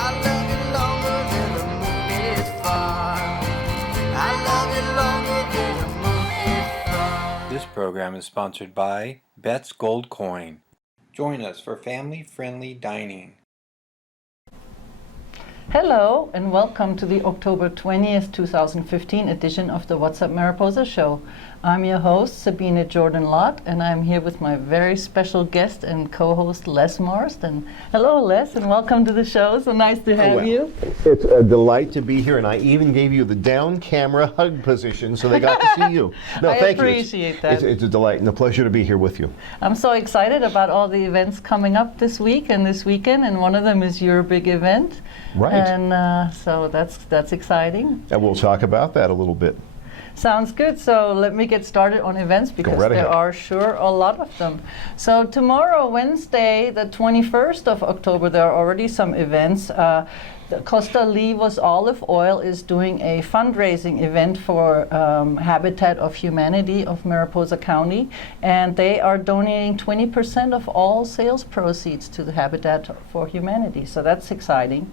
I love you longer than the moon is far. I love you longer than the moon is far. This program is sponsored by Bet's Gold Coin. Join us for family-friendly dining. Hello and welcome to the October 20th, 2015 edition of the What's Up Mariposa show. I'm your host, Sabine Lott, and I'm here with my very special guest and co-host, Les Marsden. Hello, Les, and welcome to the show. So nice to have you. It's a delight to be here, and I even gave you the down camera hug position so they got to see you. No, I thank appreciate you. that. It's a delight and a pleasure to be here with you. I'm so excited about all the events coming up this week and this weekend, and one of them is your big event. Right. And so that's exciting. And we'll talk about that a little bit. Sounds good. So let me get started on events because right there ahead. are sure a lot of them. So tomorrow, Wednesday, the 21st of October, there are already some events. The Costa Livos Olive Oil is doing a fundraising event for Habitat of Humanity of Mariposa County, and they are donating 20% of all sales proceeds to the Habitat for Humanity. So that's exciting.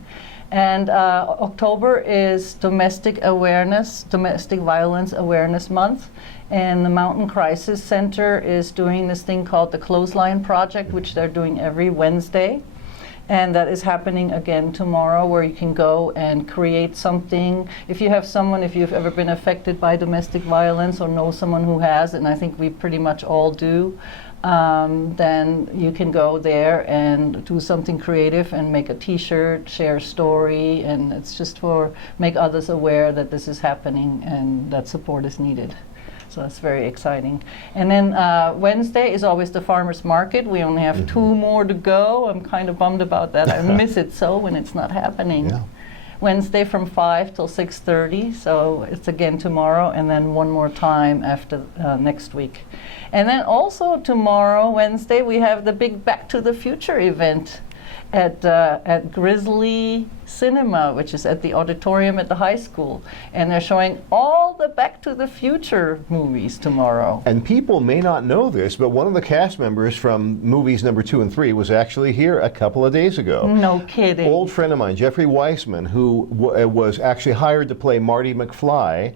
And October is Domestic Violence Awareness Month. And the Mountain Crisis Center is doing this thing called the Clothesline Project, which they're doing every Wednesday. And that is happening again tomorrow, where you can go and create something. If you've ever been affected by domestic violence or know someone who has, and I think we pretty much all do, then you can go there and do something creative and make a t-shirt, share a story, and it's just for make others aware that this is happening and that support is needed. So that's very exciting. And then Wednesday is always the farmers market. We only have 2 more to go. I'm kind of bummed about that. I miss it so when it's not happening. Yeah. Wednesday from 5 till 6:30, so it's again tomorrow, and then one more time after next week. And then also tomorrow, Wednesday, we have the big Back to the Future event at Grizzly Cinema, which is at the auditorium at the high school. And they're showing all the Back to the Future movies tomorrow. And people may not know this, but one of the cast members from movies number 2 and 3 was actually here a couple of days ago. No kidding. Old friend of mine, Jeffrey Weissman, who was actually hired to play George McFly,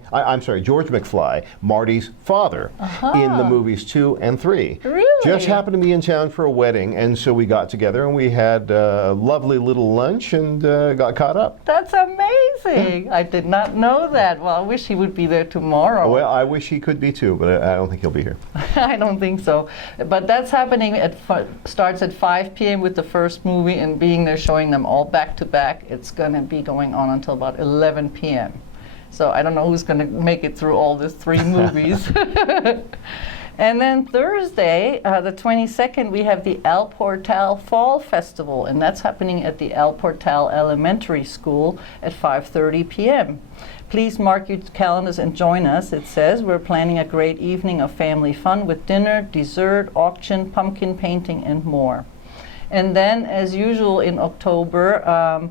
Marty's father, in the movies 2 and 3. Really? Just happened to be in town for a wedding, and so we got together and we had a lovely little lunch and got caught up. That's amazing. I did not know that. Well, I wish he would be there tomorrow. Well, I wish he could be too, but I don't think he'll be here. I don't think so. But that's happening starts at 5 p.m. with the first movie, and being there showing them all back to back, it's going to be going on until about 11 p.m. So I don't know who's going to make it through all these 3 movies. And then Thursday, the 22nd, we have the El Portal Fall Festival, and that's happening at the El Portal Elementary School at 5:30 p.m. Please mark your calendars and join us. It says we're planning a great evening of family fun with dinner, dessert, auction, pumpkin painting, and more. And then, as usual in October,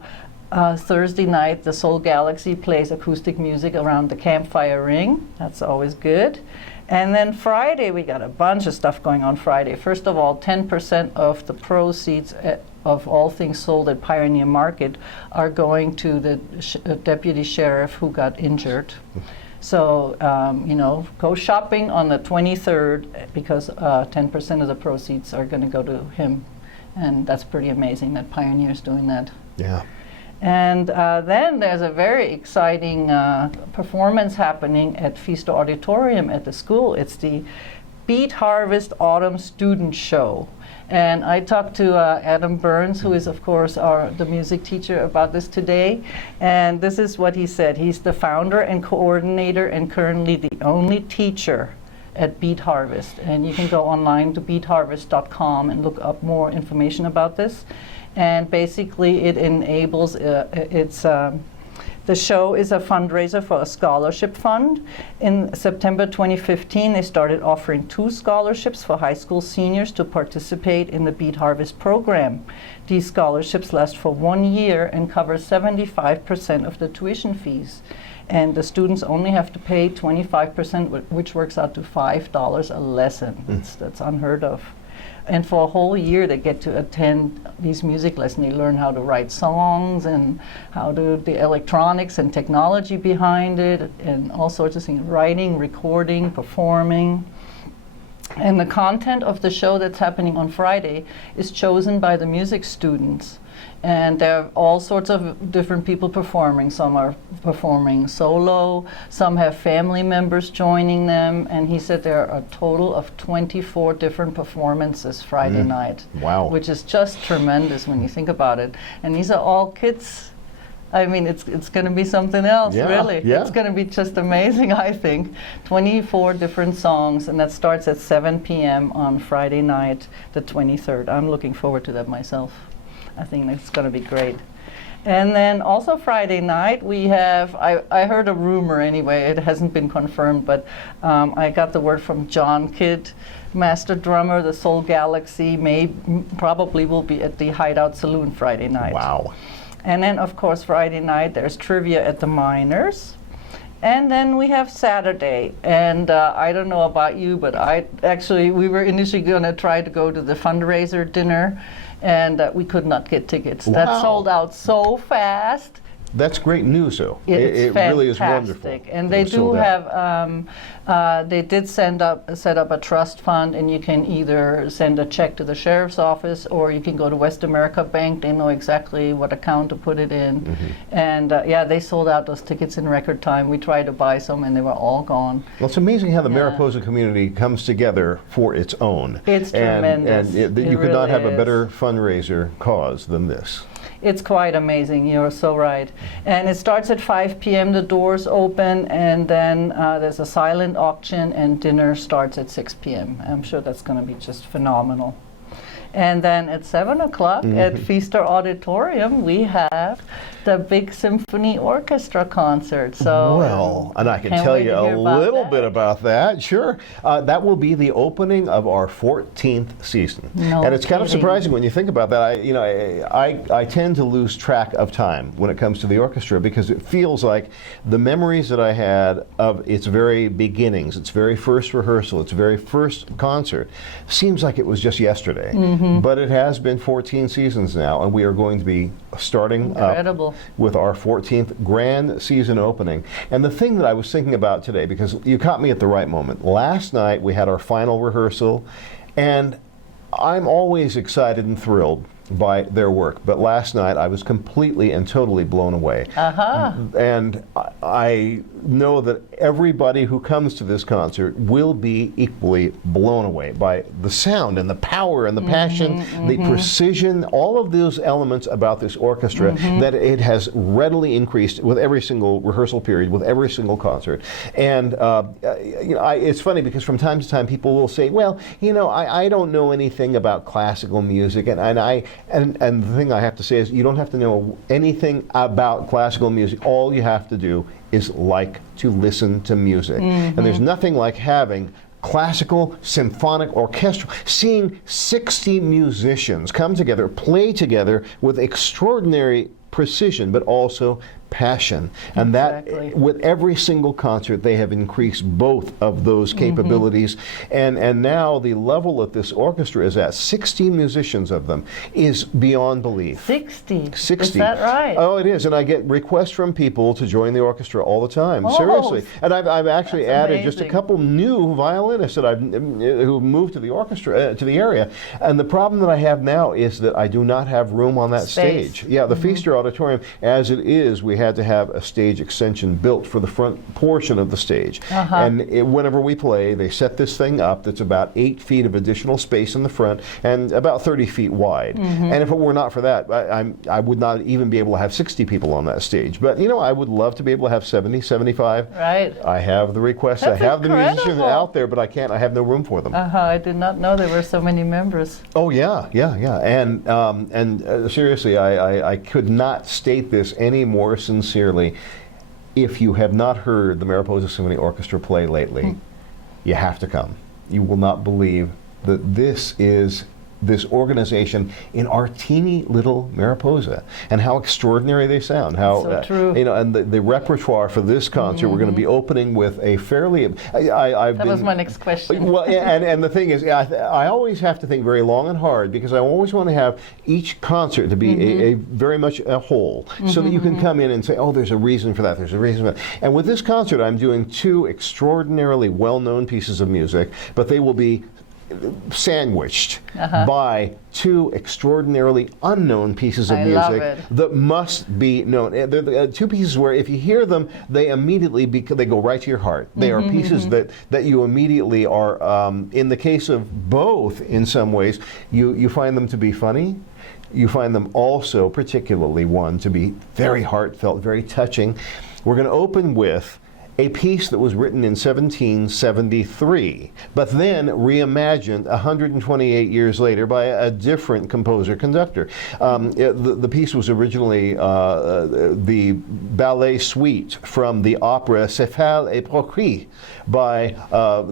Thursday night, the Soul Galaxy plays acoustic music around the campfire ring. That's always good. And then Friday, we got a bunch of stuff going on Friday. First of all, 10% of the proceeds of all things sold at Pioneer Market are going to the deputy sheriff who got injured. So, go shopping on the 23rd because 10% of the proceeds are going to go to him. And that's pretty amazing that Pioneer's doing that. Yeah. And then there's a very exciting performance happening at Feaster Auditorium at the school. It's the Beet Harvest Autumn Student Show. And I talked to Adam Burns, who is, of course, the music teacher, about this today. And this is what he said. He's the founder and coordinator and currently the only teacher at Beet Harvest. And you can go online to beetharvest.com and look up more information about this. And basically it enables, the show is a fundraiser for a scholarship fund. In September 2015, they started offering 2 scholarships for high school seniors to participate in the Beet Harvest program. These scholarships last for 1 year and cover 75% of the tuition fees. And the students only have to pay 25%, which works out to $5 a lesson. That's unheard of. and for a whole year they get to attend these music lessons. They learn how to write songs and how to the electronics and technology behind it and all sorts of things, writing, recording, performing. And the content of the show that's happening on Friday is chosen by the music students. And there are all sorts of different people performing. Some are performing solo, some have family members joining them, and he said there are a total of 24 different performances Friday night. Wow. Which is just tremendous when you think about it. And these are all kids. I mean, it's going to be something else, really. Yeah. It's going to be just amazing, I think. 24 different songs, and that starts at 7 p.m. on Friday night, the 23rd. I'm looking forward to that myself. I think that's going to be great. And then also Friday night, we have, I heard a rumor anyway, it hasn't been confirmed, but I got the word from John Kidd, master drummer, the Soul Galaxy, probably will be at the Hideout Saloon Friday night. Wow. And then, of course, Friday night, there's trivia at the Miners. And then we have Saturday. And I don't know about you, but we were initially going to try to go to the fundraiser dinner, and we could not get tickets. Wow. That sold out so fast. That's great news, though. It's it really is wonderful. fantastic. And they It was do sold out. have, they did set up a trust fund, and you can either send a check to the sheriff's office or you can go to West America Bank. They know exactly what account to put it in. And they sold out those tickets in record time. We tried to buy some and they were all gone. Well, it's amazing how the Mariposa community comes together for its own. It's tremendous. And It you could not really have a is. better fundraiser cause than this. It's quite amazing, you're so right. And it starts at 5 p.m., the doors open, and then there's a silent auction, and dinner starts at 6 p.m. I'm sure that's going to be just phenomenal. And then at 7 o'clock at Feaster Auditorium, we have the big symphony orchestra concert. So Well, and I can can't tell wait you to hear a about little that. bit about that. Sure. That will be the opening of our 14th season. No And it's kind of kidding. surprising when you think about that. I tend to lose track of time when it comes to the orchestra because it feels like the memories that I had of its very beginnings, its very first rehearsal, its very first concert, seems like it was just yesterday. But it has been 14 seasons now, and we are going to be starting Incredible. up with our 14th grand season opening. And the thing that I was thinking about today, because you caught me at the right moment, last night we had our final rehearsal, and I'm always excited and thrilled by their work, but last night I was completely and totally blown away. And I know that everybody who comes to this concert will be equally blown away by the sound and the power and the passion, the precision, all of those elements about this orchestra that it has readily increased with every single rehearsal period, with every single concert. And it's funny because from time to time people will say, well, I don't know anything about classical music, and the thing I have to say is you don't have to know anything about classical music. All you have to do is like to listen to music. And there's nothing like having classical, symphonic, orchestral, seeing 60 musicians come together, play together with extraordinary precision, but also passion. And Exactly. that, with every single concert, they have increased both of those capabilities. And now the level that this orchestra is at, 60 musicians of them, is beyond belief. 60. 60. Is that right? Oh, it is. And I get requests from people to join the orchestra all the time. Oh, Seriously. And I've actually that's added just a amazing. couple new violinists that who moved to the orchestra, to the area. And the problem that I have now is that I do not have room on that Space. stage. Yeah, the Feaster Auditorium, as it is, we had to have a stage extension built for the front portion of the stage. And whenever we play, they set this thing up that's about 8 feet of additional space in the front and about 30 feet wide. And if it were not for that, I would not even be able to have 60 people on that stage. But, I would love to be able to have 70, 75. Right. I have the requests. That's I have the musicians incredible. out there, but I can't. I have no room for them. I did not know there were so many members. Oh yeah. And seriously, I could not state this any more sincerely. If you have not heard the Mariposa Symphony Orchestra play lately, you have to come. You will not believe that this is this organization in our teeny little Mariposa, and how extraordinary they sound. How So true. you know, and the repertoire for this concert, we're going to be opening with a fairly. That was my next question. Well, and the thing is, I always have to think very long and hard, because I always want to have each concert to be a very much a whole, so that you can come in and say, oh, there's a reason for that, there's a reason for that. And with this concert, I'm doing two extraordinarily well-known pieces of music, but they will be sandwiched by two extraordinarily unknown pieces of I love music it. that must be known. They're the two pieces where if you hear them, they immediately they go right to your heart. They are pieces that you immediately are, in the case of both, in some ways, you find them to be funny. You find them also, particularly one, to be very heartfelt, very touching. We're going to open with a piece that was written in 1773, but then reimagined 128 years later by a different composer, Conductor. The piece was originally the ballet suite from the opera Céphale et Procris by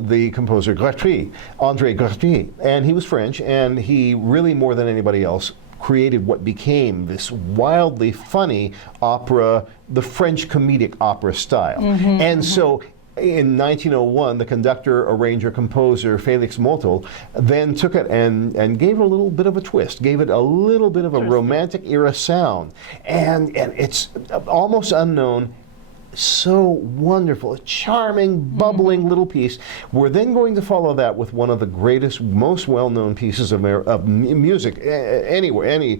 the composer André Gratry. And he was French, and he really, more than anybody else, created what became this wildly funny opera, the French comedic opera style. And so in 1901, the conductor, arranger, composer Félix Mottl then took it and gave it a little bit of a twist, gave it a little bit of a romantic era sound. And it's almost unknown. So wonderful, a charming, bubbling little piece. We're then going to follow that with one of the greatest, most well-known pieces of music anywhere,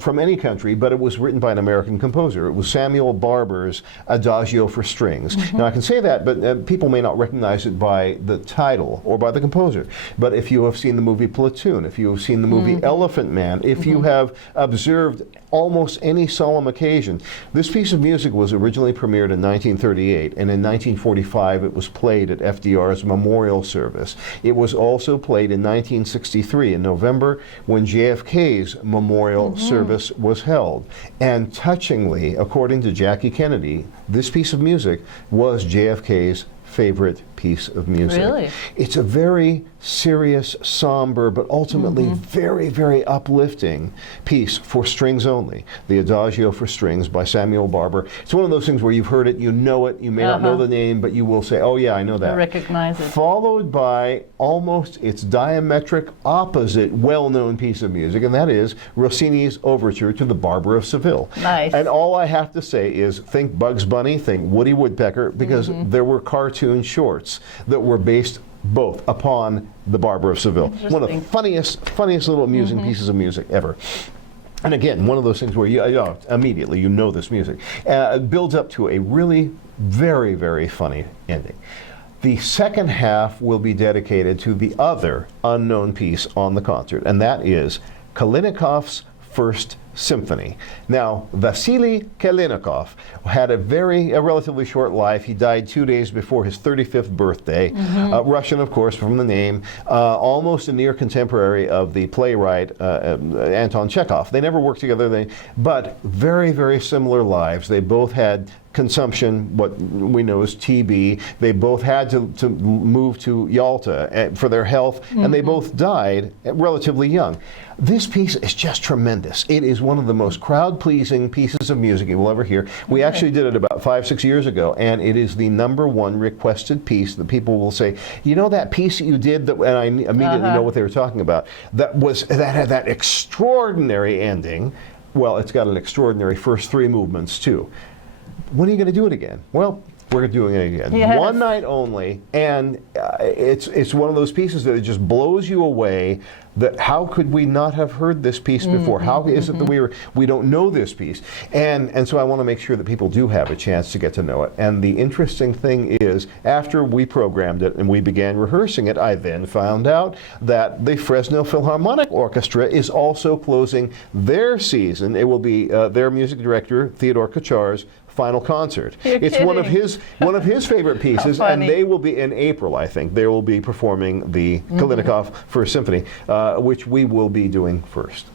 from any country, but it was written by an American composer. It was Samuel Barber's Adagio for Strings. Now I can say that, but people may not recognize it by the title or by the composer. But if you have seen the movie Platoon, if you have seen the movie Elephant Man, if you have observed almost any solemn occasion, this piece of music was originally premiered in 1938, and in 1945 it was played at FDR's memorial service. It was also played in 1963 in November, when JFK's memorial service was held. And touchingly, according to Jackie Kennedy, this piece of music was JFK's favorite piece of music. Really? It's a very serious, somber, but ultimately very, very uplifting piece for strings only. The Adagio for Strings by Samuel Barber. It's one of those things where you've heard it, you know it, you may not know the name, but you will say, oh yeah, I know that. I recognize it. Followed by almost its diametric opposite well-known piece of music, and that is Rossini's Overture to the Barber of Seville. Nice. And all I have to say is think Bugs Bunny, think Woody Woodpecker, because there were cartoon shorts that were based both upon the Barber of Seville. One of the funniest little amusing pieces of music ever. And again, one of those things where you immediately you know this music. It builds up to a really very, very funny ending. The second half will be dedicated to the other unknown piece on the concert, and that is Kalinikov's First Symphony. Now, Vasily Kalinikov had a relatively short life. He died 2 days before his 35th birthday. Russian, of course, from the name. Almost a near contemporary of the playwright Anton Chekhov. They never worked together, but very, very similar lives. They both had consumption, what we know as TB. They both had to move to Yalta for their health, and they both died relatively young. This piece is just tremendous. It is one of the most crowd-pleasing pieces of music you will ever hear. We actually did it about 5-6 years ago, and it is the #1 requested piece that people will say, you know that piece that you did, that, and I immediately know what they were talking about, that had that extraordinary ending. Well, it's got an extraordinary first 3 movements too. When are you going to do it again? Well, we're doing it again. Yes. One night only, and it's one of those pieces that it just blows you away. That how could we not have heard this piece before? How is it that we don't know this piece? And so I want to make sure that people do have a chance to get to know it. And the interesting thing is, after we programmed it and we began rehearsing it, I then found out that the Fresno Philharmonic Orchestra is also closing their season. It will be their music director, Theodore Kochar's final concert. It's one of his favorite pieces, and they will be in April, I think. They will be performing the Kalinikov First Symphony, which we will be doing first.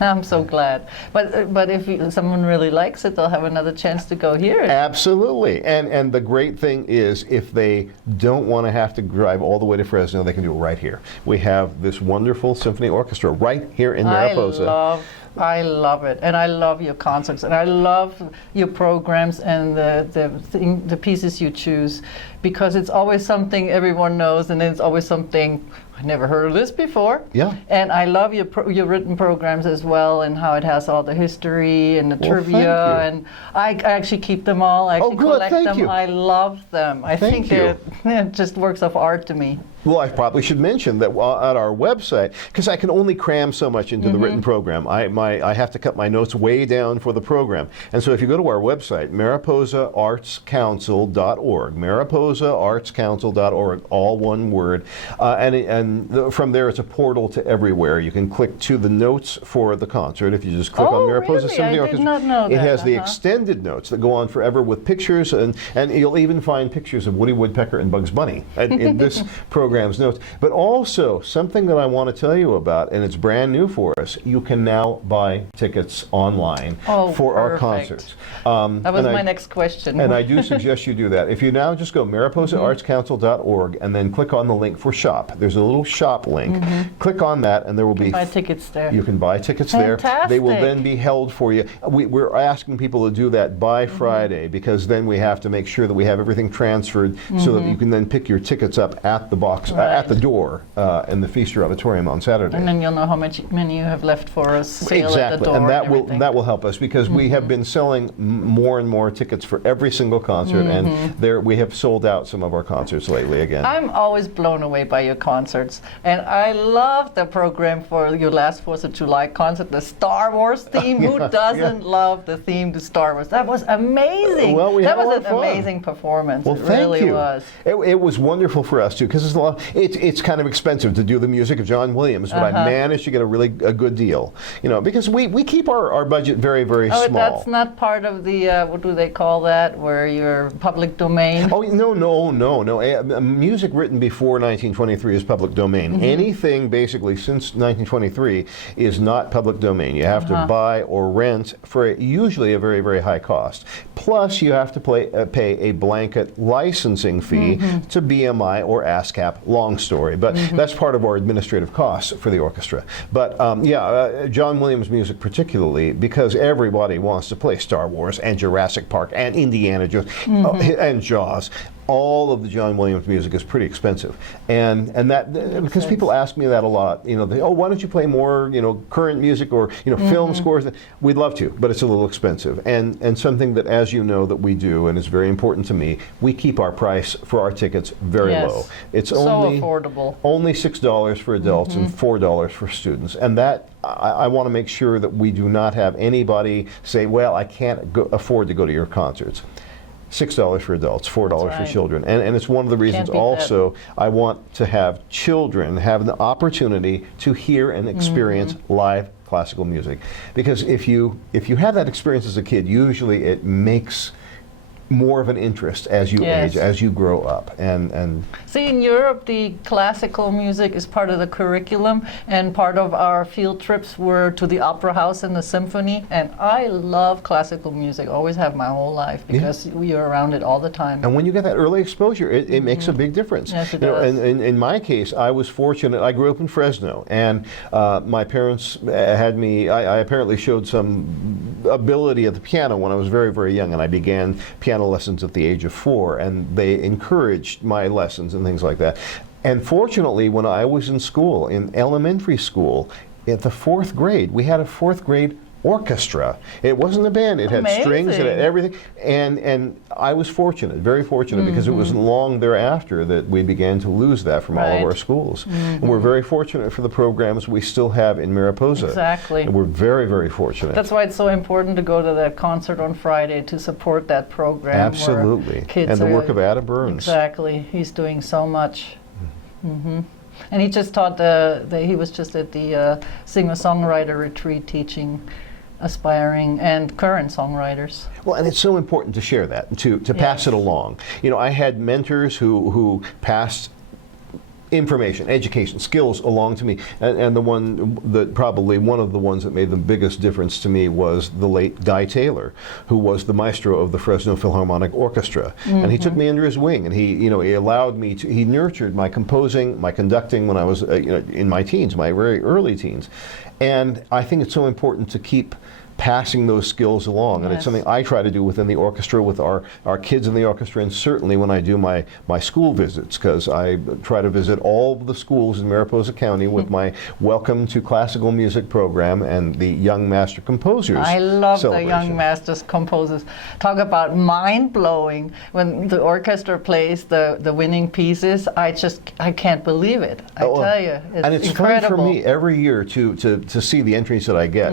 I'm so glad. But if someone really likes it, they'll have another chance to go hear it. Absolutely. And the great thing is, if they don't want to have to drive all the way to Fresno, they can do it right here. We have this wonderful symphony orchestra right here in Mariposa. I love it, and I love your concerts, and I love your programs and the pieces you choose, because it's always something everyone knows, and then it's always something I never heard of this before. Yeah. And I love your written programs as well, and how it has all the history and the trivia, and I actually keep them all. I actually collect them. I love them. I think they're just works of art to me. Well, I probably should mention that at our website, because I can only cram so much into the written program, I have to cut my notes way down for the program. And so if you go to our website, mariposaartscouncil.org, mariposaartscouncil.org, all one word, from there it's a portal to everywhere. You can click to the notes for the concert. If you just click on Mariposa Symphony Orchestra, I did not know that. It has the extended notes that go on forever with pictures, and you'll even find pictures of Woody Woodpecker and Bugs Bunny in this program's notes. But also, something that I want to tell you about, and it's brand new for us, you can now buy tickets online for our concerts. That was my next question. And I do suggest you do that. If you now just go mariposaartscouncil.org and then click on the link for shop. There's a little shop link. Click on that and there will be... buy tickets there. You can buy tickets there. They will then be held for you. We're asking people to do that by Friday, because then we have to make sure that we have everything transferred so that you can then pick your tickets up at the box, at the door in the Feaster Auditorium on Saturday. And then you'll know how many you have left for us. Sale at the door and that will help us, because we have been selling more and more tickets for every single concert, and we have sold out some of our concerts lately again. I'm always blown away by your concerts, and I love the program for your last 4th of July concert, the Star Wars theme. Who doesn't love the theme to Star Wars? That was amazing. Well, that was an amazing performance. Well, it really was. It was wonderful for us too, because it's kind of expensive to do the music of John Williams, but I managed to get a good deal. Because we keep our budget very, very small. That's not part of the what do they call that, where you're public domain? Oh no. Music written before 1923 is public domain. Anything basically since 1923 is not public domain. You have to buy or rent for usually a very, very high cost. Plus, you have to pay a blanket licensing fee to BMI or ASCAP. Long story, but that's part of our administrative costs for the orchestra. But John Williams music particularly, because everybody wants to play Star Wars and Jurassic Park and Indiana Jones and Jaws. All of the John Williams music is pretty expensive, and that because people ask me that a lot. Why don't you play more current music or film scores? We'd love to, but it's a little expensive, and something that, as you know, that we do, and it's very important to me. We keep our price for our tickets very low. It's so only affordable. Only $6 for adults and $4 for students, and that I want to make sure that we do not have anybody say, "Well, I can't afford to go to your concerts." $6 for adults, $4 for children. And it's one of the reasons also I want to have children have the opportunity to hear and experience live classical music. Because if you have that experience as a kid, usually it makes more of an interest as you age, as you grow up. And see, in Europe, the classical music is part of the curriculum, and part of our field trips were to the opera house and the symphony. And I love classical music, always have my whole life, because we are around it all the time. And when you get that early exposure, it makes a big difference. Yes, it does. And in my case, I was fortunate. I grew up in Fresno, and my parents had me. I apparently showed some ability at the piano when I was very, very young, and I began piano lessons at the age of 4, and they encouraged my lessons and things like that. And fortunately, when I was in school, in elementary school, at the 4th grade, we had a 4th grade orchestra. It wasn't a band, it had strings, it had everything, and I was fortunate, very fortunate, because it wasn't long thereafter that we began to lose that from all of our schools. And we're very fortunate for the programs we still have in Mariposa. Exactly. And we're very, very fortunate. That's why it's so important to go to that concert on Friday to support that program. Absolutely. And the work of Ada Burns. Exactly. He's doing so much. And he just taught he was just at the singer-songwriter retreat teaching aspiring and current songwriters. Well, and it's so important to share that, to pass it along. I had mentors who passed information, education, skills along to me. And the one that probably one of the ones that made the biggest difference to me was the late Guy Taylor, who was the maestro of the Fresno Philharmonic Orchestra. And he took me under his wing, and he allowed me to, he nurtured my composing, my conducting when I was in my teens, my very early teens. And I think it's so important to keep passing those skills along, and it's something I try to do within the orchestra with our kids in the orchestra, and certainly when I do my school visits, because I try to visit all of the schools in Mariposa County with my Welcome to Classical Music program and the Young Master Composers I love the celebration. Young Masters Composers. Talk about mind-blowing. When the orchestra plays the winning pieces, I can't believe it. I tell you, and it's incredible. fun for me every year to see the entries that I get.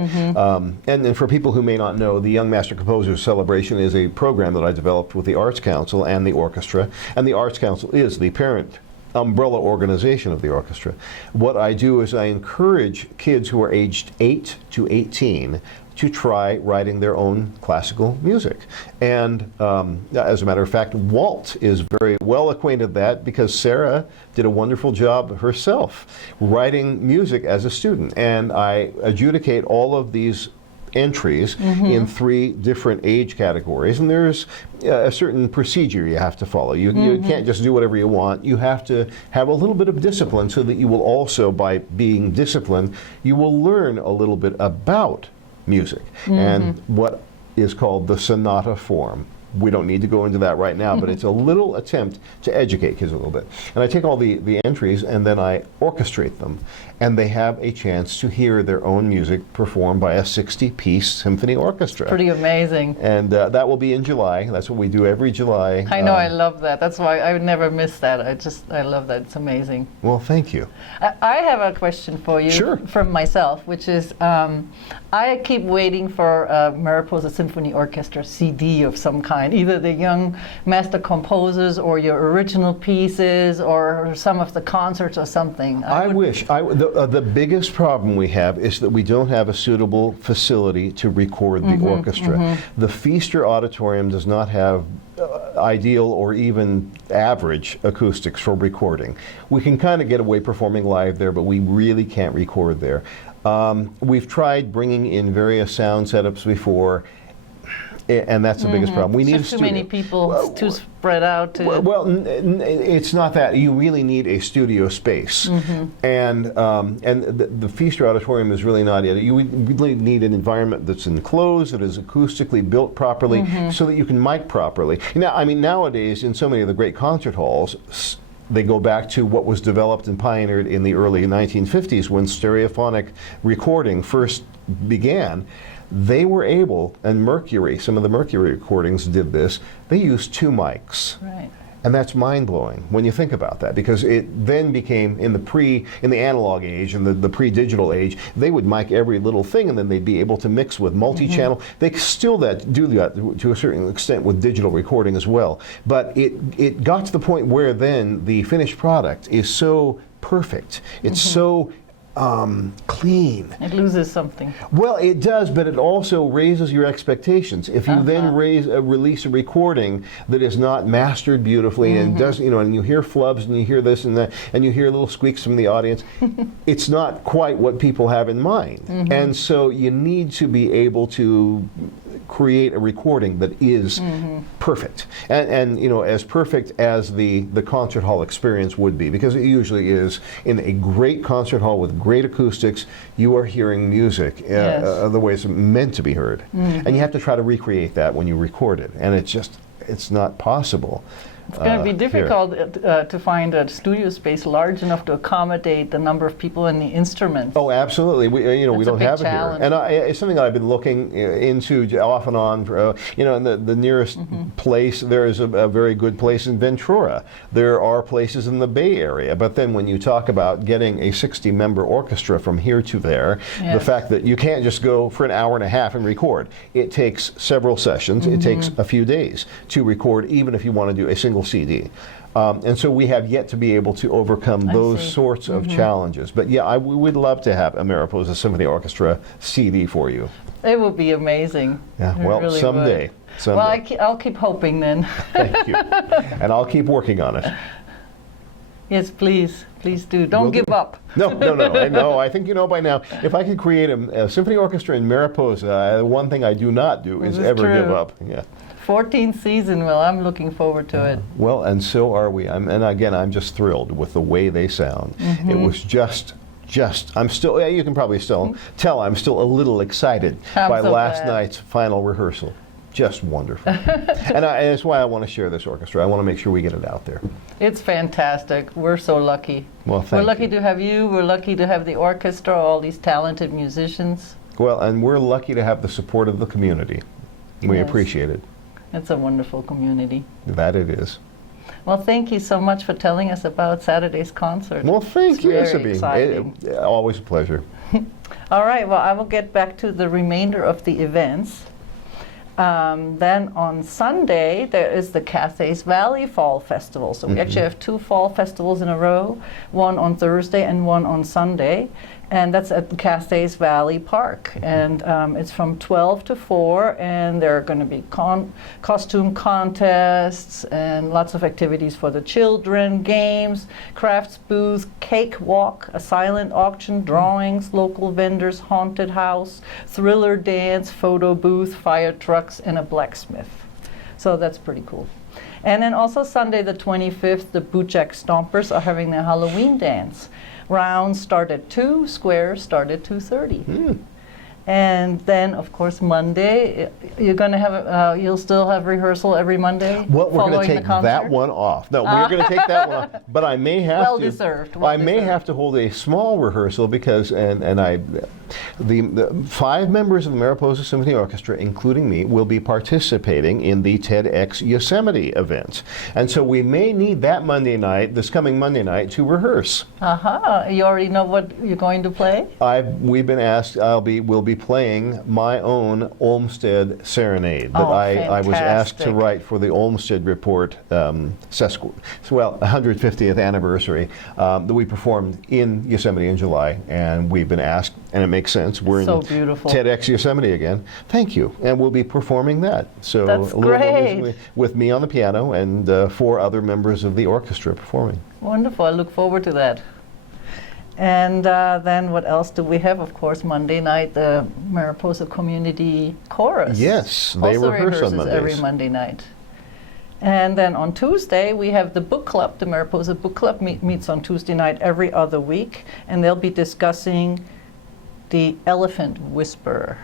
And for people who may not know, the Young Master Composers Celebration is a program that I developed with the Arts Council and the orchestra, and the Arts Council is the parent umbrella organization of the orchestra. What I do is I encourage kids who are aged 8 to 18 to try writing their own classical music. And as a matter of fact, Walt is very well acquainted with that, because Sarah did a wonderful job herself writing music as a student. And I adjudicate all of these entries in 3 different age categories, and there's a certain procedure you have to follow. You can't just do whatever you want. You have to have a little bit of discipline, so that you will also, by being disciplined, you will learn a little bit about music and what is called the sonata form. We don't need to go into that right now, but it's a little attempt to educate kids a little bit. And I take all the entries and then I orchestrate them, and they have a chance to hear their own music performed by a 60-piece symphony orchestra. Pretty amazing. And that will be in July. That's what we do every July. I know, I love that. That's why I would never miss that. I love that. It's amazing. Well, thank you. I have a question for you from myself, which is I keep waiting for a Mariposa Symphony Orchestra CD of some kind, either the Young Master Composers or your original pieces or some of the concerts or something. I wish. The biggest problem we have is that we don't have a suitable facility to record the orchestra. The Feaster Auditorium does not have ideal or even average acoustics for recording. We can kind of get away performing live there, but we really can't record there. We've tried bringing in various sound setups before, and that's the biggest problem. We need a studio. Too many people, too spread out. Well, it's not that. You really need a studio space, and the Feaster Auditorium is really not it. You really need an environment that's enclosed, that is acoustically built properly, so that you can mic properly. Now, I mean, nowadays in so many of the great concert halls, they go back to what was developed and pioneered in the early 1950s when stereophonic recording first began. They were able, and Mercury, some of the Mercury recordings did this, they used 2 mics. Right. And that's mind-blowing when you think about that, because it then became, in the analog age and the pre-digital age, they would mic every little thing, and then they'd be able to mix with multi-channel. They still do that to a certain extent with digital recording as well. But it got to the point where then the finished product is so perfect. It's so clean. It loses something. Well, it does, but it also raises your expectations. If you then release a recording that is not mastered beautifully and does, and you hear flubs and you hear this and that, and you hear little squeaks from the audience, it's not quite what people have in mind. And so you need to be able to create a recording that is perfect, and as perfect as the concert hall experience would be, because it usually is. In a great concert hall with great acoustics, you are hearing music the way it's meant to be heard, and you have to try to recreate that when you record it, and it's not possible. It's going to be difficult to find a studio space large enough to accommodate the number of people and the instruments. Oh, absolutely. We don't have it here, and it's something that I've been looking into off and on. In the nearest place, there is a very good place in Ventura. There are places in the Bay Area, but then when you talk about getting a 60-member orchestra from here to there, the fact that you can't just go for an hour and a half and record. It takes several sessions. It takes a few days to record, even if you want to do a single CD. And so we have yet to be able to overcome those sorts of challenges. But yeah, we would love to have a Mariposa Symphony Orchestra CD for you. It would be amazing. Yeah, well, really someday. Well, I'll keep hoping then. Thank you. And I'll keep working on it. Yes, please. Please do. Don't Will do. give up. No, no, no. I know. I think you know by now. If I could create a symphony orchestra in Mariposa, one thing I do not do is This is ever give true. up. Yeah. 14th season, well, I'm looking forward to it. Well, and so are we. And again, I'm just thrilled with the way they sound. It was just. I'm still. Yeah, you can probably still tell I'm still a little excited I'm by so last glad. night's final rehearsal. Just wonderful. And that's why I want to share this orchestra. I want to make sure we get it out there. It's fantastic. We're so lucky. Well, We're thank lucky you. to have you. We're lucky to have the orchestra, all these talented musicians. Well, and we're lucky to have the support of the community. We Yes. appreciate it. It's a wonderful community. That it is. Well, thank you so much for telling us about Saturday's concert. Well, thank It's you, very Sabine. exciting. Always a pleasure. All right, well, I will get back to the remainder of the events. Then on Sunday, there is the Cathays Valley Fall Festival. So we actually have 2 fall festivals in a row, one on Thursday and one on Sunday. And that's at the Cathays Valley Park. And it's from 12 to 4, and there are going to be costume contests and lots of activities for the children, games, crafts booth, cake walk, a silent auction, drawings, local vendors, haunted house, thriller dance, photo booth, fire trucks, and a blacksmith. So that's pretty cool. And then also Sunday the 25th, the Bootjack Stompers are having their Halloween dance. Rounds start at 2, squares start at 2:30. And then, of course, Monday, you're going to have, you'll still have rehearsal every Monday? Well, we're going following to the take concert? that one off. No, we're going to take that one off. But I may have Well to. deserved, I well may deserved. have to hold a small rehearsal because, the 5 members of the Mariposa Symphony Orchestra, including me, will be participating in the TEDx Yosemite event, and so we may need that Monday night, this coming Monday night, to rehearse. You already know what you're going to play? We've been asked. We'll be playing my own Olmsted Serenade that Oh, I was asked to fantastic. write for the Olmsted Report 150th anniversary that we performed in Yosemite in July, and we've been asked, and it makes sense. We're So in beautiful. TEDx Yosemite again. Thank you, and we'll be performing that. So That's a little more great. musically with me on the piano and 4 other members of the orchestra performing. Wonderful. I look forward to that. And then what else do we have? Of course, Monday night, the Mariposa Community Chorus. Yes, they also rehearse on rehearses every Mondays. Monday night. And then on Tuesday, we have the book club. The Mariposa Book Club meets on Tuesday night every other week, and they'll be discussing The Elephant Whisperer.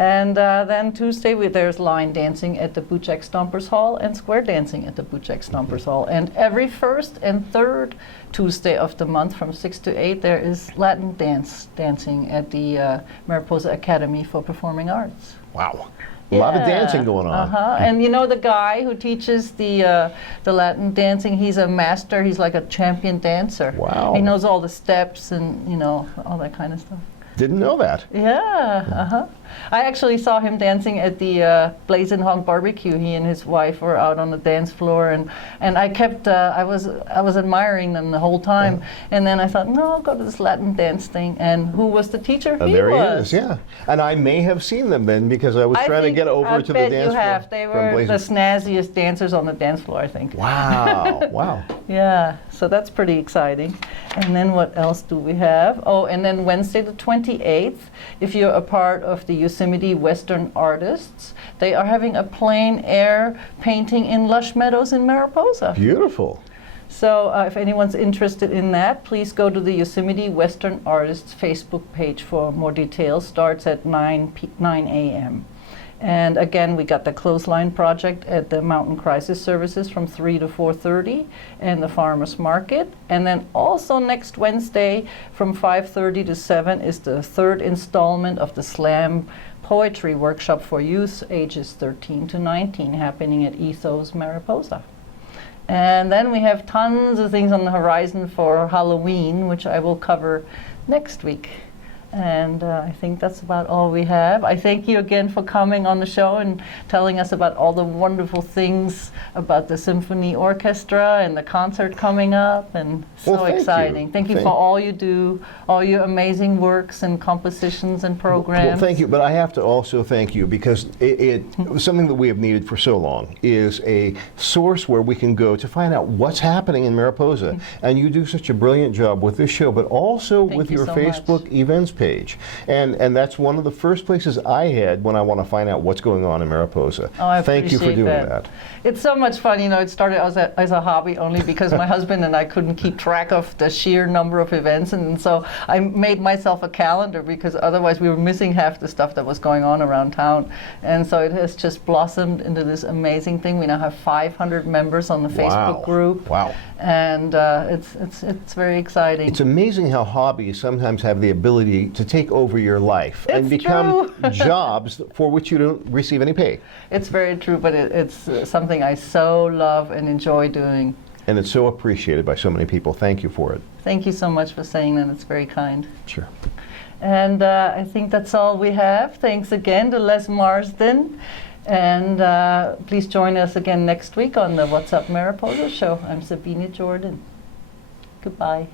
And then Tuesday, there's line dancing at the Bootjack Stompers Hall and square dancing at the Bootjack Stompers Hall. And every first and third Tuesday of the month from 6 to 8, there is Latin dancing at the Mariposa Academy for Performing Arts. Wow, a lot of dancing going on. And you know the guy who teaches the Latin dancing, he's a master, he's like a champion dancer. Wow. He knows all the steps and, you know, all that kind of stuff. Didn't know that. Yeah, I actually saw him dancing at the Blazing Hog Barbecue. He and his wife were out on the dance floor, and I kept I was admiring them the whole time. And then I thought, no, I'll go to this Latin dance thing. And who was the teacher? There was. he is, yeah. And I may have seen them then because I was trying to get over to the dance I bet you have. floor. They from were the Blazing- snazziest dancers on the dance floor, I think. Wow, wow. Yeah, so that's pretty exciting. And then what else do we have? Oh, and then Wednesday the 28th, if you're a part of the Yosemite Western Artists, they are having a plein air painting in lush meadows in Mariposa. Beautiful. So if anyone's interested in that, please go to the Yosemite Western Artists Facebook page for more details. Starts at 9 a.m. And again, we got the clothesline project at the Mountain Crisis Services from 3 to 4:30 and the Farmers Market. And then also next Wednesday from 5:30 to 7 is the 3rd installment of the Slam Poetry Workshop for youth ages 13 to 19 happening at Ethos Mariposa. And then we have tons of things on the horizon for Halloween, which I will cover next week. And I think that's about all we have. I thank you again for coming on the show and telling us about all the wonderful things about the symphony orchestra and the concert coming up, and so Well, thank you. exciting. Thank you for all you do, all your amazing works and compositions and programs. Well, thank you, but I have to also thank you because it something that we have needed for so long is a source where we can go to find out what's happening in Mariposa. And you do such a brilliant job with this show, but also with you your so Facebook much. events page. And that's one of the first places I head when I want to find out what's going on in Mariposa. Oh, I Thank you for appreciate doing that. It's so much fun. You know, it started as a hobby only because my husband and I couldn't keep track of the sheer number of events. And so I made myself a calendar because otherwise we were missing half the stuff that was going on around town. And so it has just blossomed into this amazing thing. We now have 500 members on the Facebook group. Wow. And it's very exciting. It's amazing how hobbies sometimes have the ability to take over your life and It's become true. jobs for which you don't receive any pay. It's very true, but it's something I so love and enjoy doing. And it's so appreciated by so many people. Thank you for it. Thank you so much for saying that. It's very kind. Sure. And I think that's all we have. Thanks again to Les Marsden. And please join us again next week on the What's Up Mariposa show. I'm Sabine Jordan. Goodbye.